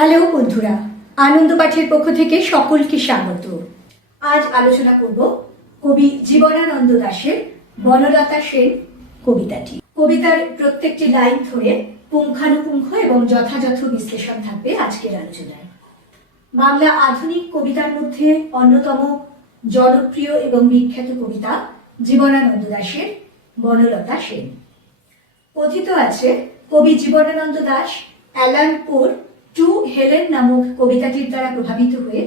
Hello বন্ধুরা, আনন্দ পাঠের পক্ষ থেকে সকলকে স্বাগত। আজ আলোচনা করব কবি জীবনানন্দ দাশের বনলতা সেন কবিতাটি। কবিতার প্রত্যেকটি লাইন ধরে পুঙ্খানুপুঙ্খ এবং যথাযথ বিশ্লেষণ থাকবে আজকের আলোচনায়। বাংলা আধুনিক কবিতার মধ্যে অন্যতম জনপ্রিয় এবং বিখ্যাত কবিতা জীবনানন্দ দাশের বনলতা সেন। কথিত আছে, কবি জীবনানন্দ দাস অ্যালান পোর টু হেলেন নামক কবিতাটির দ্বারা প্রভাবিত হয়ে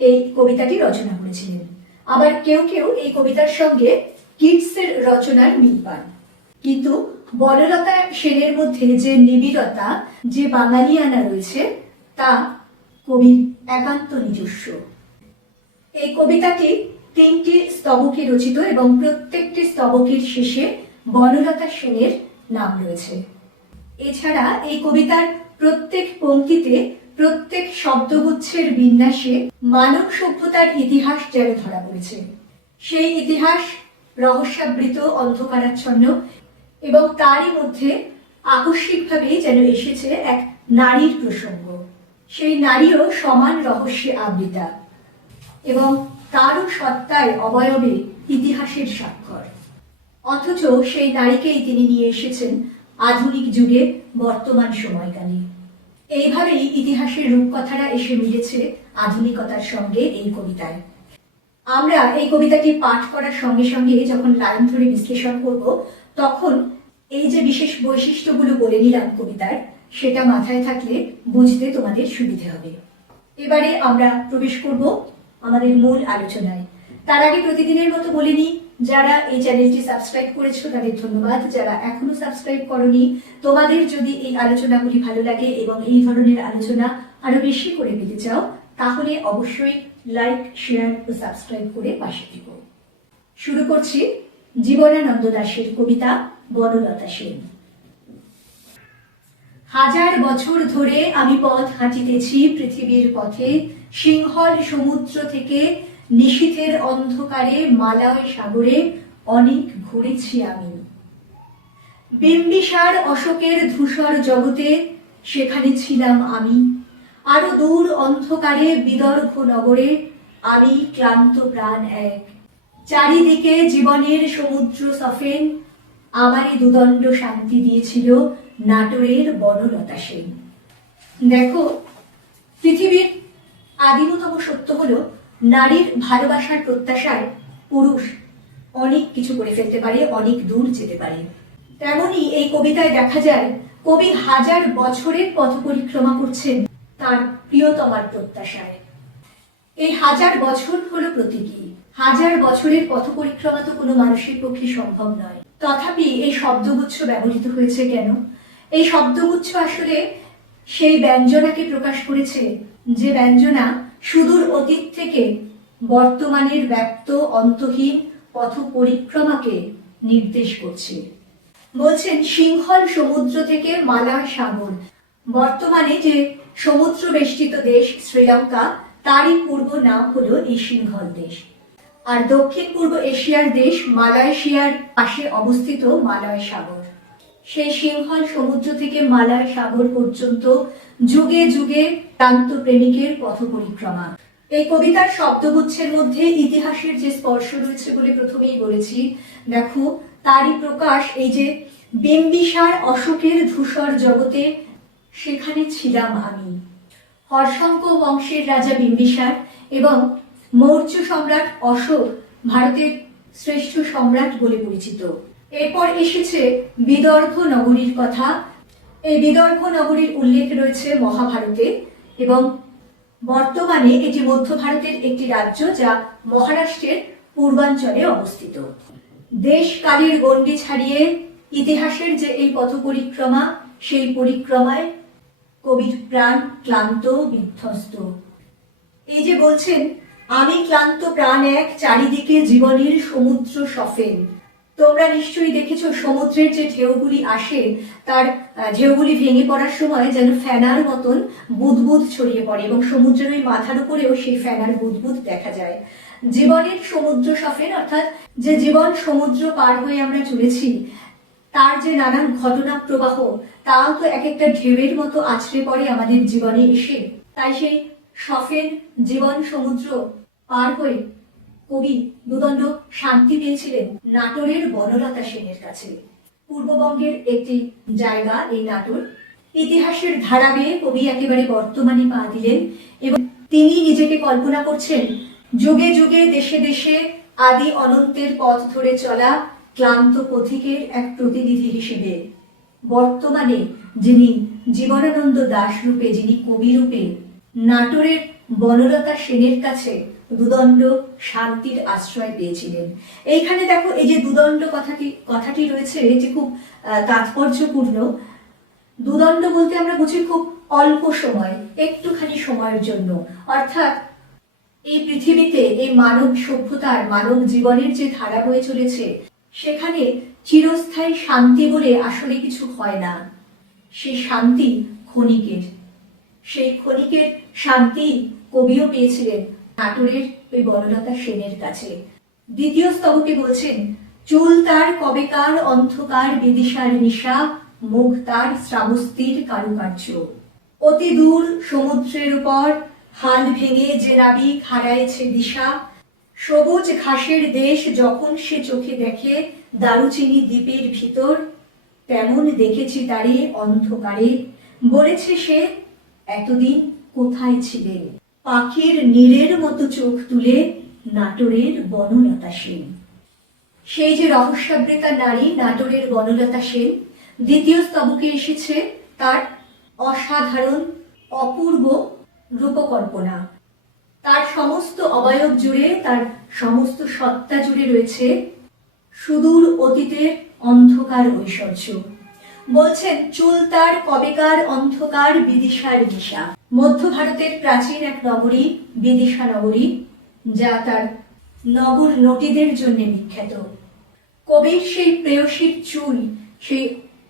এই কবিতাটি রচনা করেছিলেন। আবার কেউ কেউ এই কবিতার সঙ্গে কিটসের রচনার মিল পান। কিন্তু বনলতা সেনের মধ্যে যে নিবিড়তা, যে বাঙালিয়ানা রয়েছে, তা কবির একান্ত নিজস্ব। এই কবিতাটি তিনটি স্তবকে রচিত এবং প্রত্যেকটি স্তবকের শেষে বনলতা সেনের নাম রয়েছে। এছাড়া এই কবিতার প্রত্যেক পংক্তিতে প্রত্যেক শব্দগুচ্ছের বিন্যাসে মানব সভ্যতার ইতিহাস যেন ধরা পড়েছে। সেই ইতিহাস রহস্যাবৃত অন্ধকারাচ্ছন্ন এবং তারই মধ্যে আকস্মিকভাবেই যেন এসেছে এক নারীর প্রসঙ্গ। সেই নারীও সমান রহস্যে আবৃতা এবং তারও সত্তায় অবয়বে ইতিহাসের স্বাক্ষর। অথচ সেই নারীকেই তিনি নিয়ে এসেছেন আধুনিক যুগে বর্তমান সময়কালে। এইভাবেই ইতিহাসের রূপকথাটা এসে মিলেছে আধুনিকতার সঙ্গে এই কবিতায়। আমরা এই কবিতাটি পাঠ করার সঙ্গে সঙ্গে যখন লাইন ধরে বিশ্লেষণ করব, তখন এই যে বিশেষ বৈশিষ্ট্যগুলো বলে নিলাম কবিতার, সেটা মাথায় থাকলে বুঝতে তোমাদের সুবিধে হবে। এবারে আমরা প্রবেশ করব আমাদের মূল আলোচনায়। তার আগে প্রতিদিনের মতো বলে নিই যারা এই চ্যানেলটি সাবস্ক্রাইব করেছ, তাদের ধন্যবাদ। যারা এখনও সাবস্ক্রাইব করনি, তোমাদের যদি এই আলোচনাগুলি ভালো লাগে এবং এই ধরনের আলোচনা আরও বেশি করে পেতে চাও, তাহলে অবশ্যই লাইক শেয়ার ও সাবস্ক্রাইব করে পাশে থেকো। শুরু করছি জীবনানন্দ দাশের কবিতা, বনলতা সেন। হাজার বছর ধরে আমি পথ হাঁটিতেছি পৃথিবীর পথে, সিংহল সমুদ্র থেকে নিশীথের অন্ধকারে, মালয় সাগরে অনেক ঘুরেছি আমি। বিম্বিসার অশোকের ধূসর জগতে সেখানে ছিলাম আমি। আরও দূর অন্ধকারে, বিদর্ভ নগরে আমি ক্লান্ত প্রাণ এক। চারিদিকে জীবনের সমুদ্র সফেন আমারই দুদণ্ড শান্তি দিয়েছিল নাটোরের বনলতা সেন। দেখো, পৃথিবীর আদিমতম সত্য হলো নারীর ভালোবাসার প্রত্যাশায় পুরুষ অনেক কিছু করে ফেলতে পারে, অনেক দূর যেতে পারে। তেমনি এই কবিতায় দেখা যায়, কবি হাজার বছরের পথ পরিক্রমা করছেন তার প্রিয়তমার প্রত্যাশায়। এই হাজার বছর হলো প্রতীকী। হাজার বছরের পথ পরিক্রমা তো কোনো মানুষের পক্ষে সম্ভব নয়। তথাপি এই শব্দগুচ্ছ ব্যবহৃত হয়েছে কেন? এই শব্দগুচ্ছ আসলে সেই ব্যঞ্জনাকে প্রকাশ করেছে যে ব্যঞ্জনা সুদূর অতীত থেকে বর্তমানের ব্যক্ত অন্তহীন পথ পরিক্রমাকে নির্দেশ করছে। বলছেন, সিংহল সমুদ্র থেকে মালার সাগর বর্তমানে যে সমুদ্র বেষ্টিত দেশ শ্রীলঙ্কা, তারই পূর্ব নাম হলো এই সিংহল দেশ। আর দক্ষিণ পূর্ব এশিয়ার দেশ মালয়েশিয়ার পাশে অবস্থিত মালয় সাগর। সেই সিংহল সমুদ্র থেকে মালয় সাগর পর্যন্ত যুগে যুগে প্রান্ত প্রেমিকের পথ পরিক্রমা এই কবিতার শব্দগুচ্ছের মধ্যে ইতিহাসের যে স্পর্শ রয়েছে বলে প্রথমেই বলেছি, দেখো, তারই প্রকাশ এই যে বিম্বিসার অশোকের ধূসর জগতে সেখানে ছিলাম আমি। হর্ষঙ্ক বংশের রাজা বিম্বিসার এবং মৌর্য সম্রাট অশোক ভারতের শ্রেষ্ঠ সম্রাট বলে পরিচিত। এরপর এসেছে বিদর্ভ নগরীর কথা। এই বিদর্ভ নগরীর উল্লেখ রয়েছে মহাভারতে এবং বর্তমানে এটি মধ্য ভারতের একটি রাজ্য যা মহারাষ্ট্রের পূর্বাঞ্চলে অবস্থিত। দেশ কালের গণ্ডি ছাড়িয়ে ইতিহাসের যে এই পথ পরিক্রমা সেই পরিক্রমায় কবির প্রাণ ক্লান্ত বিধ্বস্ত। এই যে বলছেন, আমি ক্লান্ত প্রাণ এক, চারিদিকে জীবনের সমুদ্র সফেন। তোমরা নিশ্চয়ই দেখেছ, সমুদ্রের যে ঢেউগুলি আসে, তার ঢেউগুলি ভেঙে পড়ার সময় যেন ফ্যানার মতন বুদবুদ ছড়িয়ে পড়ে এবং সমুদ্রের ওই মাথার উপরেও সেই ফ্যানার বুদবুদ দেখা যায়। জীবনের সমুদ্র সফেন অর্থাৎ যে জীবন সমুদ্র পার হয়ে আমরা চলেছি, তার যে নানান ঘটনা প্রবাহ, তাও তো এক একটা ঢেউয়ের মতো আছড়ে পড়ে আমাদের জীবনে এসে। তাই সেই সফেন জীবন সমুদ্র পার হয়ে কবি দুদণ্ড শান্তি পেয়েছিলেন নাটোরের বনলতা সেনের কাছে। পূর্ববঙ্গের একটি জায়গা এই নাটোর। ইতিহাসের ধারা বেয়ে কবি একেবারে বর্তমানে পা দিলেন এবং তিনি নিজেকে কল্পনা করছেন, যুগে যুগে দেশে দেশে আদি অনন্তের পথ ধরে চলা ক্লান্ত পথিকের এক প্রতিনিধি হিসেবে। বর্তমানে যিনি জীবনানন্দ দাস রূপে যিনি কবি রূপে নাটোরের বনলতা সেনের কাছে দুদণ্ড শান্তির আশ্রয় পেয়েছিলেন। এইখানে দেখো, এই যে দুদণ্ড কথাটি কথাটি রয়েছে যে খুব তাৎপর্যপূর্ণ। দুদণ্ড বলতে আমরা বুঝি খুব অল্প সময়, একটুখানি সময়ের জন্য। অর্থাৎ এই পৃথিবীতে এই মানব সভ্যতার, মানব জীবনের যে ধারা হয়ে চলেছে, সেখানে চিরস্থায়ী শান্তি বলে আসলে কিছু হয় না। সেই শান্তি ক্ষণিকের। সেই ক্ষণিকের শান্তি কবিও পেয়েছিলেন। নাটোরের ওই বনলতা সেনের কাছে। দ্বিতীয় স্তবকে বলছেন, চুল তার কবেকার অন্ধকার, বিদিশার নিশা, মুখ তার, শ্রাবস্তির কারুকার্য। অতি দূর সমুদ্রের উপর হাল ভেঙে যে নাবিক হারাইছে দিশা, সবুজ ঘাসের দেশ যখন সে চোখে দেখে দারুচিনি দ্বীপের ভিতর, তেমন দেখেছি তারে অন্ধকারে। বলেছে সে, এতদিন কোথায় ছিলে পাখির নীড়ের মতো চোখ তুলে নাটোরের বনলতা সেন। সেই যে রহস্যাবৃতা নারী নাটোরের বনলতা সেন, দ্বিতীয় স্তবকে এসেছে তার অসাধারণ, অপূর্ব রূপকল্পনা। তার সমস্ত অবয়ব জুড়ে, তার সমস্ত সত্তা জুড়ে রয়েছে সুদূর অতীতের অন্ধকার ঐশ্বর্য। বলছেন, চুল তার, কবেকার, অন্ধকার, বিদিশার দিশা। মধ্য ভারতের প্রাচীন এক নগরী, বিদিশা নগরী, যা তার নগর নটীদের জন্য বিখ্যাত। কবির সেই প্রেয়সীর চুল, সেই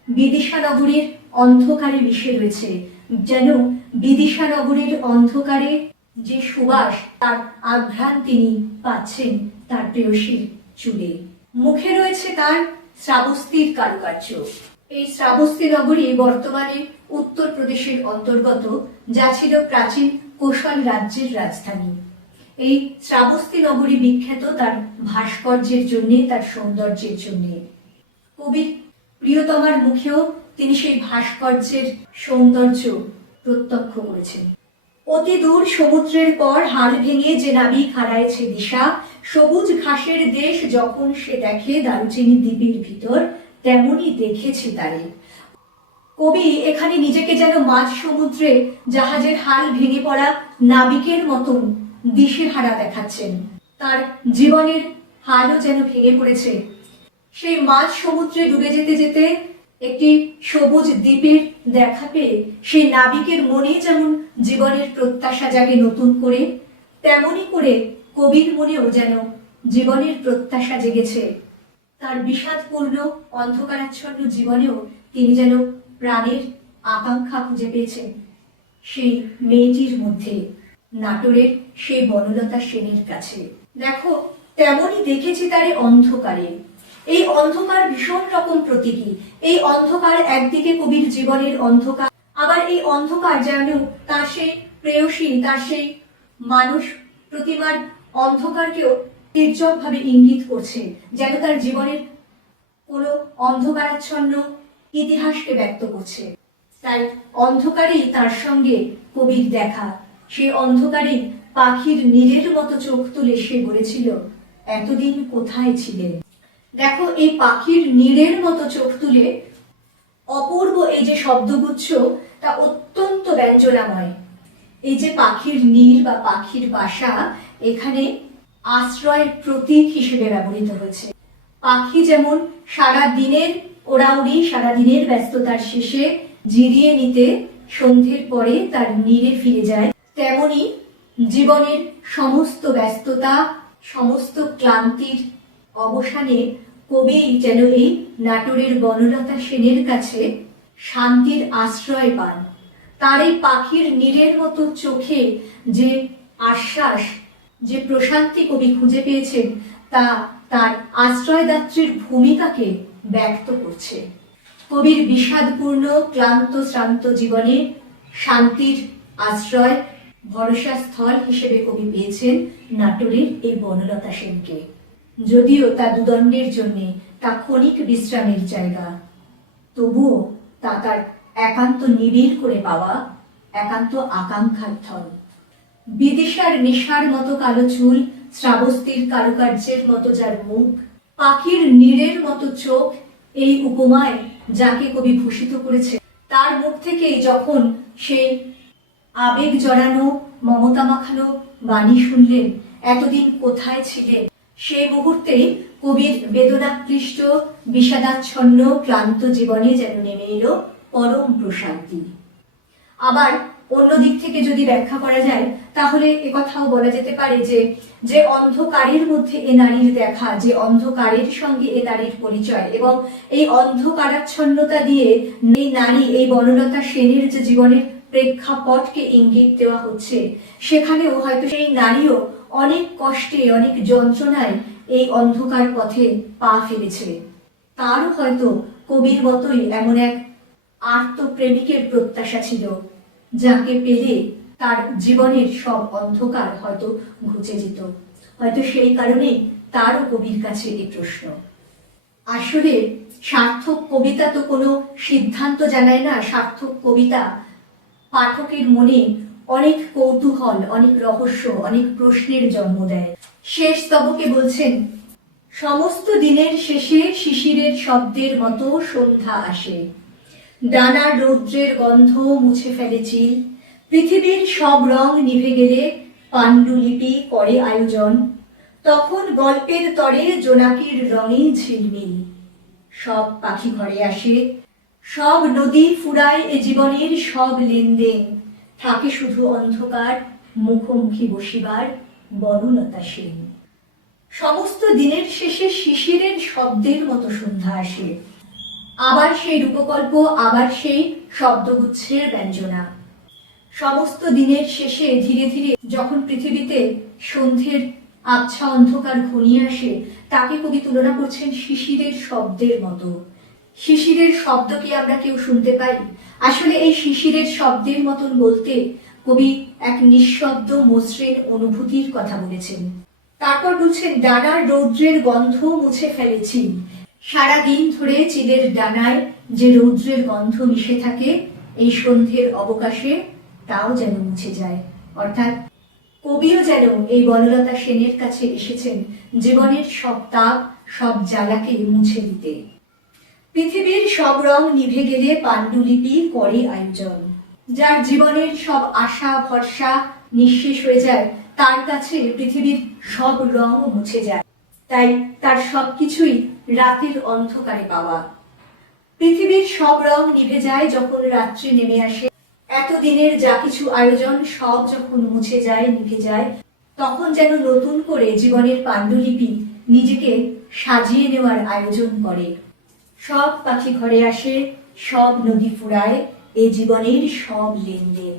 বিদিশা নগরীর অন্ধকারে মিশে রয়েছে, যেন বিদিশা নগরীর অন্ধকারে যে সুবাস, তার আঘ্রাণ তিনি পাচ্ছেন তার প্রেয়সীর চুলে। মুখে রয়েছে তার শ্রাবস্তির কারুকার্য। এই শ্রাবস্তি নগরী বর্তমানে উত্তরপ্রদেশের অন্তর্গত, যা ছিল প্রাচীন কোশল রাজ্যের রাজধানী। এই শ্রাবস্তি নগরী বিখ্যাত তার ভাস্কর্যের জন্য, তার সৌন্দর্যের জন্য। কবির প্রিয়তমার মুখেও তিনি সেই ভাস্কর্যের সৌন্দর্য প্রত্যক্ষ করেছেন। অতি দূর সমুদ্রের পর হাল ভেঙে যে নাবিক হারাইছে দিশা, সবুজ ঘাসের দেশ যখন সে দেখে, দারুচিনি দ্বীপের ভিতর তেমনি দেখেছি তারে। কবি, এখানে নিজেকে যেন মাঝ সমুদ্রে জাহাজের হাল ভেঙে পড়া নাবিকের মতন দিশেহারা দেখাচ্ছেন। তার জীবনের হালও যেন ভেঙে পড়েছে। সেই মাঝ সমুদ্রে ডুবে যেতে যেতে একটি সবুজ দ্বীপের দেখা পেয়ে সেই নাবিকের মনে যেমন জীবনের প্রত্যাশা জাগে নতুন করে তেমনি করে কবির মনেও যেন জীবনের প্রত্যাশা জেগেছে। তার বিষাদপূর্ণ অন্ধকারাচ্ছন্ন জীবনেও তিনি যেন প্রাণের আকাঙ্ক্ষা খুঁজে পেয়েছেন। সেই মেয়েটির মধ্যে, নাটোরের সেই বনলতা সেনের কাছে। দেখো, তেমনই দেখেছি তারে অন্ধকারে। এই অন্ধকার ভীষণ রকম প্রতীকী। এই অন্ধকার একদিকে কবির জীবনের অন্ধকার, আবার এই অন্ধকার যেন তার সেই প্রেয়সী, তার সেই মানুষ প্রতিমার অন্ধকারকেও তীর্যক ভাবে ইঙ্গিত করছে যেন তার জীবনের কোনো অন্ধকারাচ্ছন্ন ইতিহাসকে ব্যক্ত করছে। তাই অন্ধকারেই তার সঙ্গে কবির দেখা। সে অন্ধকারে পাখির নীরের মতো চোখ তুলে সে বলেছিল, এতদিন কোথায় ছিলেন দেখো, এই পাখির নীরের মতো চোখ তুলে অপূর্ব এই যে শব্দগুচ্ছ, তা অত্যন্ত ব্যঞ্জনাময়। এই যে পাখির নীর বা পাখির বাসা, এখানে আশ্রয়ের প্রতীক হিসেবে ব্যবহৃত হয়েছে। পাখি যেমন সারা দিনের ওড়াউড়ি, সারা দিনের ব্যস্ততার শেষে জিরিয়ে নিতে সন্ধ্যের পরে তার নীরে ফিরে যায়, তেমনি জীবনের সমস্ত ব্যস্ততা, সমস্ত ক্লান্তির অবসানে কবি যেন এই নাটোরের বনলতা সেনের কাছে শান্তির আশ্রয় পান। তার এই পাখির নীরের মতো চোখে যে আশ্বাস যে প্রশান্তি কবি খুঁজে পেয়েছেন, তা তার আশ্রয়দাত্রীর ভূমিকাকে ব্যক্ত করছে। কবির বিষাদপূর্ণ, ক্লান্ত, শ্রান্ত জীবনে শান্তির আশ্রয়, ভরসা স্থল হিসেবে কবি পেয়েছেন নাটোরের এই বনলতা সেনকে। যদিও তা দুদণ্ডের জন্যে, তা ক্ষণিক বিশ্রামের জায়গা। তবুও তা তার একান্ত নিবিড় করে পাওয়া, একান্ত আকাঙ্ক্ষার ধন বিদিশার নেশার মতো কালো চুল, শ্রাবস্তির কারুকার্যের মতো যার মুখ, পাখির নীড়ের মতো চোখ, এই উপমায় যাকে কবি ভূষিত করেছে। তার মুখ থেকেই যখন সে আবেগ জড়ানো, মমতা মাখানো বাণী শুনলেন, এতদিন কোথায় ছিলেন? সেই মুহূর্তেই কবির বেদনাক্লিষ্ট বিষাদাচ্ছন্ন, ক্লান্ত জীবনে যেন নেমে এলো পরম প্রশান্তি। আবার অন্য দিক থেকে যদি ব্যাখ্যা করা যায়, তাহলে একথাও বলা যেতে পারে যে যে অন্ধকারের মধ্যে এ নারীর দেখা, যে অন্ধকারের সঙ্গে এ নারীর পরিচয় এবং এই অন্ধকারাচ্ছন্নতা দিয়ে এই নারী, এই বনলতা সেনের যে জীবনের প্রেক্ষাপটকে ইঙ্গিত দেওয়া হচ্ছে, সেখানেও হয়তো সেই নারীও অনেক কষ্টে, অনেক যন্ত্রণায় এই অন্ধকার পথে পা ফেলেছে। তারও হয়তো কবির মতোই এমন এক আত্মপ্রেমিকের প্রত্যাশা ছিল। যাকে পেলে তার জীবনের সব অন্ধকার হয়তো ঘুচে যেত। হয়তো সেই কারণেই তারও কবির কাছে এই প্রশ্ন। আসলে সার্থক কবিতা তো কোনো সিদ্ধান্ত জানায় না। সার্থক কবিতা পাঠকের মনে অনেক কৌতূহল, অনেক রহস্য, অনেক প্রশ্নের জন্ম দেয়। শেষ তবকে বলছেন, সমস্ত দিনের শেষে শিশিরের শব্দের মতো সন্ধ্যা আসে। ডানার রৌদ্রের গন্ধ মুছে ফেলে চিল। পৃথিবীর সব রং নিভে গেলে পাণ্ডুলিপি করে আয়োজন। তখন গল্পের তরে জোনাকির রঙে ঝিলমিল সব পাখি ঘরে আসে। সব নদী ফুরায় এ জীবনের সব লেনদেন। থাকে শুধু অন্ধকার, মুখোমুখি বসিবার বনলতা সেন। সমস্ত দিনের শেষে শিশিরের শব্দের মতো সন্ধ্যা আসে। আবার সেই রূপকল্প, আবার সেই শব্দগুচ্ছের ব্যঞ্জনা। সমস্ত দিনের শেষে ধীরে ধীরে যখন পৃথিবীতে সন্ধ্যের আবছা অন্ধকার ঘনিয়ে আসে, তাকে কবি তুলনা করছেন শিশিরের শব্দের মতো। শিশিরের শব্দ কি আমরা কেউ শুনতে পাই? আসলে এই শিশিরের শব্দের মতন বলতে কবি এক নিঃশব্দ মসৃণ অনুভূতির কথা বলেছেন। তারপর বলছেন, ডানার রৌদ্রের গন্ধ মুছে ফেলেছি। সারা দিন ধরে চিলের ডানায় যে রৌদ্রের গন্ধ মিশে থাকে, এই সন্ধ্যের অবকাশে তাও যেন মুছে যায়। অর্থাৎ কবিও যেন এই বনলতা সেনের কাছে এসেছেন জীবনের সব তাপ, সব জ্বালাকে মুছে দিতে। পৃথিবীর সব রং নিভে গেলে পাণ্ডুলিপি করে আয়োজন। যার জীবনের সব আশা, ভরসা নিঃশেষ হয়ে যায়, তার কাছে পৃথিবীর সব রং মুছে যায়। তাই তার সবকিছুই রাতের অন্ধকারে পাওয়া। পৃথিবীর সব রং নিভে যায় যখন রাত্রি নেমে আসে। এতদিনের যা কিছু আয়োজন সব যখন মুছে যায়, নিভে যায়, তখন যেন নতুন করে জীবনের পাণ্ডুলিপি নিজেকে সাজিয়ে নেওয়ার আয়োজন করে। সব পাখি ঘরে আসে, সব নদী ফুরায়, এ জীবনের সব লেনদেন।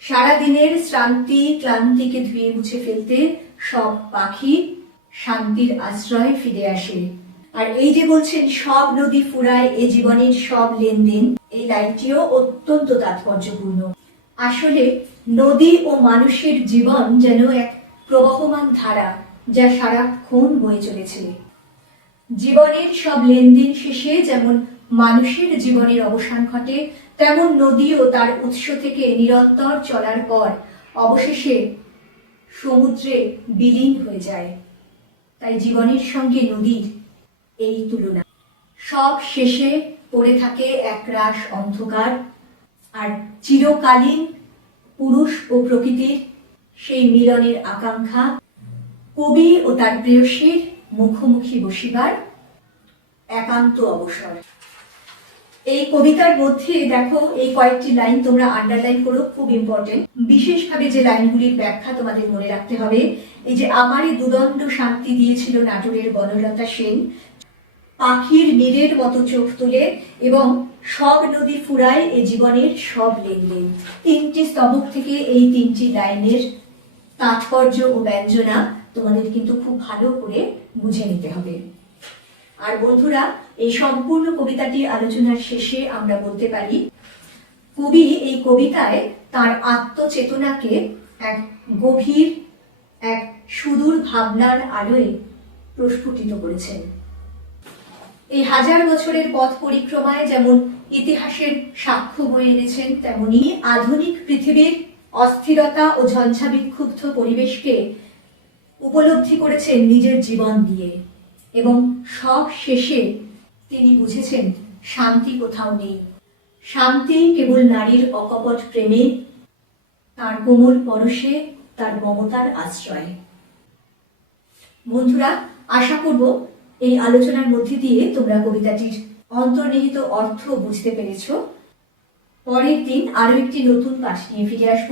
সারাদিনের শ্রান্তি ক্লান্তিকে ধুয়ে মুছে ফেলতে সব পাখি শান্তির আশ্রয় ফিরে আসে। আর এই যে বলছেন, সব নদী ফুরায়, এ জীবনের সব লেনদেন, এই লাইনটিও অত্যন্ত তাৎপর্যপূর্ণ। আসলে নদী ও মানুষের জীবন যেন এক প্রবহমান ধারা যা সারাক্ষণ বয়ে চলেছে। জীবনের সব লেনদেন শেষে যেমন মানুষের জীবনের অবসান ঘটে, তেমন নদীও তার উৎস থেকে নিরন্তর চলার পর অবশেষে সমুদ্রে বিলীন হয়ে যায়। তাই জীবনের সঙ্গে নদীর এই তুলনা। সব শেষে পড়ে থাকে একরাশ অন্ধকার, আর চিরকালীন পুরুষ ও প্রকৃতির সেই মিলনের আকাঙ্ক্ষা। কবি ও তার প্রেয়সীর মুখোমুখি বসিবার একান্ত অবসর। এই কবিতার মধ্যে দেখো এই কয়েকটি লাইন তোমরা আন্ডারলাইন করো, খুব ইম্পর্টেন্ট বিশেষভাবে যে লাইনগুলির ব্যাখ্যা তোমাদের মনে রাখতে হবে, এই যে আমারই দুদণ্ড শান্তি দিয়েছিল নাটোরের বনলতা সেন, পাখির নীরের মতো চোখ তুলে এবং সব নদী ফুরায় এ জীবনের সব লেনদেন। তিনটি স্তবক থেকে এই তিনটি লাইনের তাৎপর্য ও ব্যঞ্জনা তোমাদের কিন্তু খুব ভালো করে বুঝে নিতে হবে। আর বন্ধুরা এই সম্পূর্ণ কবিতাটি আলোচনার শেষে আমরা বলতে পারি, কবি এই কবিতায় তার আত্মচেতনাকে এক গভীর, এক সুদূর ভাবনার আলোয় প্রস্ফুটিত করেছেন। এই হাজার বছরের পথ পরিক্রমায় যেমন ইতিহাসের সাক্ষ্য বয়ে এনেছেন, তেমনি আধুনিক পৃথিবীর অস্থিরতা ও ঝঞ্ঝা বিক্ষুব্ধ পরিবেশকে উপলব্ধি করেছেন নিজের জীবন দিয়ে এবং সব শেষে তিনি বুঝেছেন, শান্তি কোথাও নেই। শান্তি কেবল নারীর অকপট প্রেমে, তার কোমল পরশে, তার মমতার আশ্রয়। বন্ধুরা, আশা করব এই আলোচনার মধ্যে দিয়ে তোমরা কবিতাটির অন্তর্নিহিত অর্থ বুঝতে পেরেছ। পরের দিন আরও একটি নতুন পাঠ নিয়ে ফিরে আসব।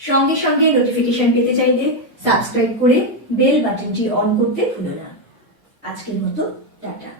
সঙ্গে সঙ্গে নোটিফিকেশন পেতে চাইলে সাবস্ক্রাইব করে বেল বাটনটি অন করতে ভুলো না। আজকের মতো, টাটা।